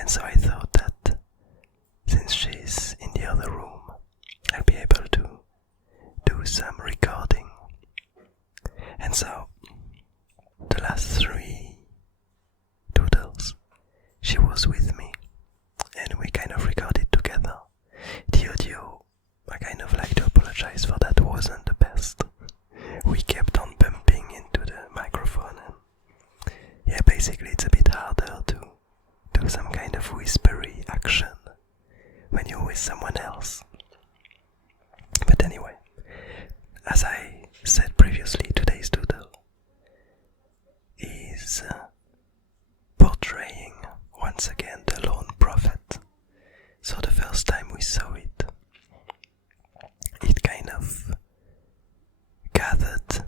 And so I thought that since she's in the other room, I'll be able to do some recording. And so, the last 3 doodles, she was with me, and we kind of recorded together. The audio, I kind of like to apologize for that, wasn't the best. We kept on bumping into the microphone, and yeah, basically it's a bit harder to do some kind of whispery action when you're with someone else. But anyway, as I said previously, today's doodle is portraying once again the lone prophet. So the first time we saw it, it kind of gathered,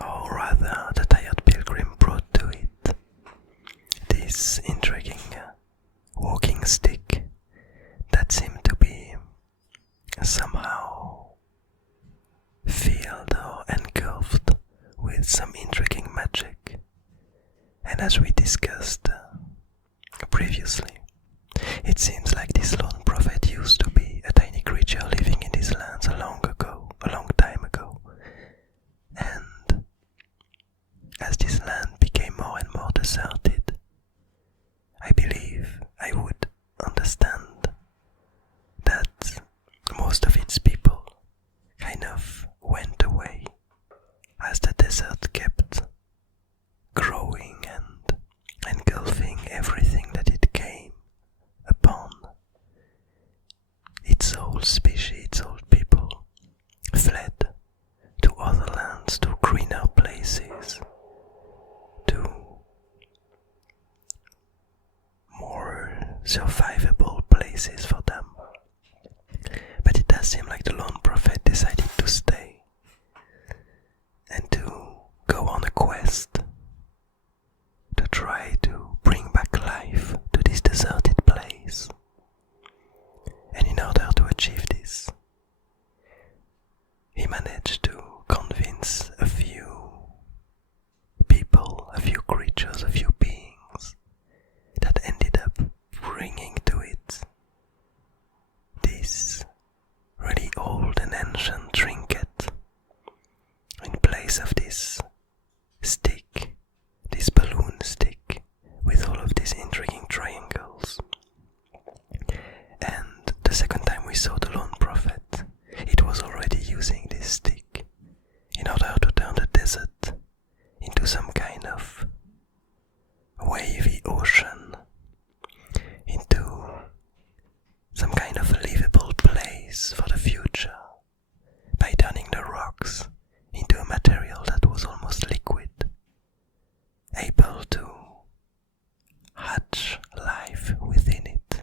or rather the tired pilgrim brought to it this intriguing walking stick that seemed to be somehow filled or engulfed with some intriguing magic. And as we discussed previously, it seems like this lone prophet used to be a tiny creature living in these lands a long time ago. And as this land became more and more deserted, I believe I would understand that most of its people kind of went away as the desert kept growing and engulfing everything that it came upon. Its whole species, its whole people fled to other lands, to greener places, to more survivable places for them. But it does seem like the lone prophet decided to stay and to go on a quest to try to bring back life to this deserted place. And in order to achieve this, he managed to convince a few people, a few creatures, a few beings that ended up bringing to it this really old and ancient trinket in place of this stick, this balloon stick with all of these intriguing triangles. And the second time we saw the lone prophet, it was already using this stick in order to turn the desert into some kind of wavy ocean, into some kind of livable place for the future, by turning the rocks into a material that was almost liquid, able to hatch life within it,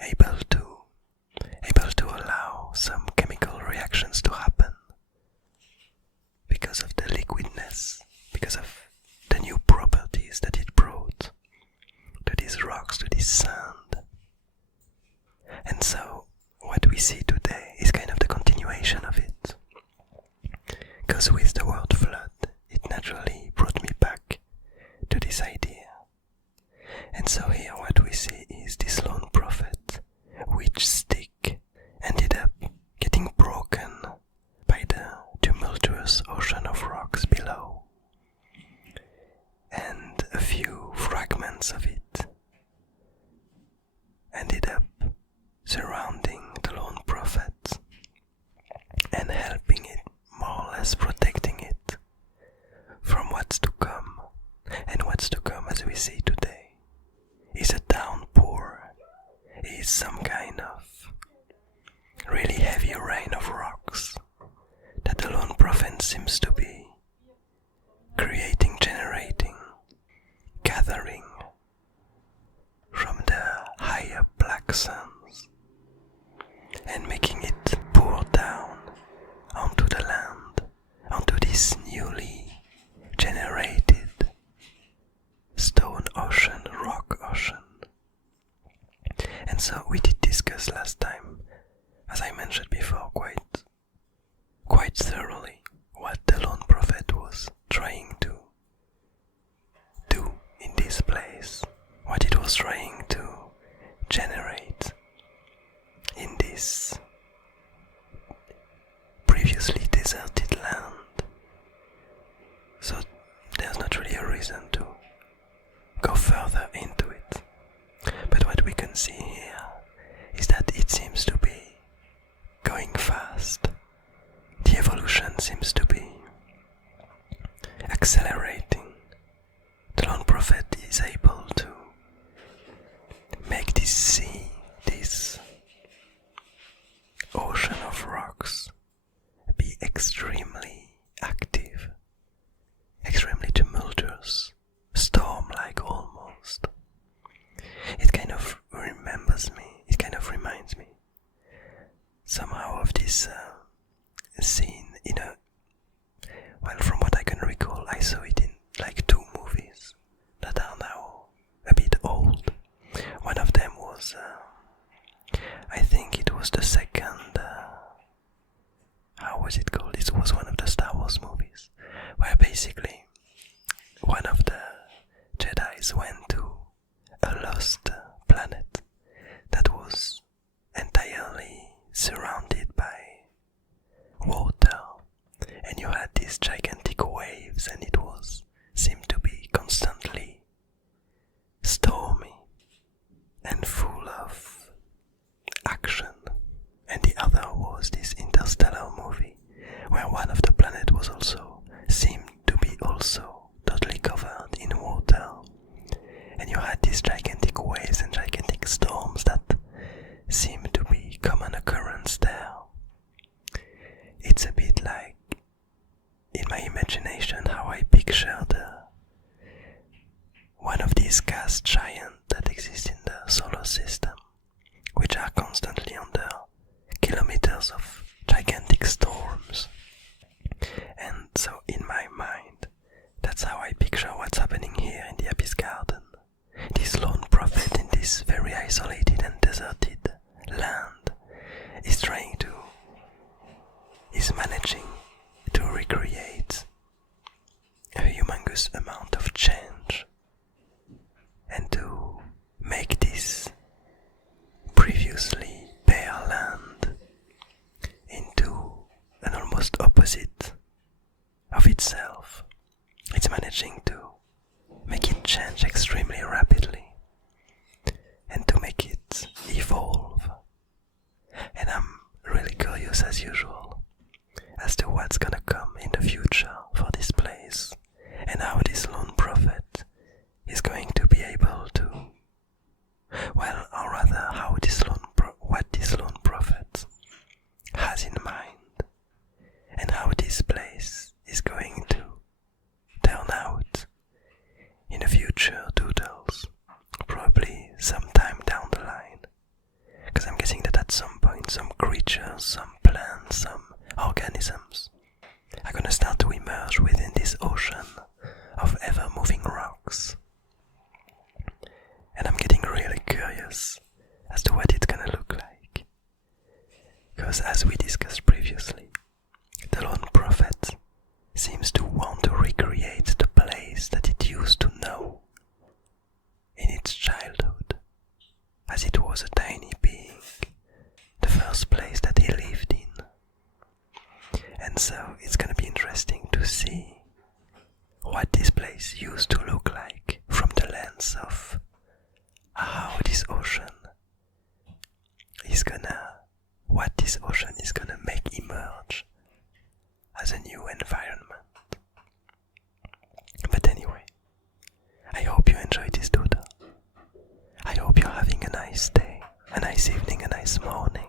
able to allow some chemical reactions to happen because of the liquidness, because of the new properties that it brought to these rocks, to this sand. And so what we see today is kind of the continuation of it, because with the word flood, it naturally brought me back to this idea. And so here what we see is this lone prophet, which stick ended up getting broken by the tumultuous ocean of rocks below, and a few fragments of it ended up surrounding the lone prophet and helping it, more or less protecting it from what's to come. And what's to come, as we see today, is a downpour, is some kind of really heavy rain of rocks that the lone prophet seems to be creating, generating, gathering from the higher black sands and making it pour down onto the land, onto this newly generated stone ocean, rock ocean. And so we did discuss last time, as I mentioned before, quite thoroughly what the lone prophet was trying to do in this place, what it was seems to be accelerating. The lone prophet is able to make this sea, this ocean of rocks, be extremely active, extremely tumultuous, storm-like almost. It kind of reminds me somehow of this scene from what I can recall, I saw it in like 2 movies that are now a bit old. One of them was, I think it was the second, how was it called? It was one of the Star Wars movies, where basically one of the Jedis went to a lost planet that was entirely surrounded by water, and you had these gigantic waves, and it seemed to be constantly stormy and full of action. And the other was this interstellar movie where one of the planet seemed to be also totally covered in water, and you had these gigantic waves and gigantic storms that seemed to be common occurrence there. It's a bit like, in my imagination, how I pictured one of these gas giants that exist in the solar system, which are constantly under kilometers of gigantic storms. And so in my mind, that's how I picture what's happening here in the Abyss Garden. This lone prophet in this very isolated and deserted land is managing to recreate a humongous amount of change and to make this previously bare land into an almost opposite of itself. It's managing to make it change extremely rapidly and to make it evolve. And I'm really curious, as usual, as to what's gonna come in the future for this place, and how this lone prophet is going to be able to, or rather what this lone prophet has in mind, and how this place is going to turn out in the future Doodles, probably sometime down the line, because I'm guessing that at some point some creatures, some plants, some organisms are gonna start to emerge within this ocean of ever-moving rocks. And I'm getting really curious as to what it's gonna look like, because as we discussed previously, the lone prophet seems to want to recreate the place that it used to know in its childhood, as it was a tiny being, the first place that he lived in. And so it's gonna be interesting to see what this place used to look like from the lens of how this ocean what this ocean is gonna make emerge as a new environment. But anyway, I hope you enjoyed this doodle. I hope you're having a nice day, a nice evening, a nice morning,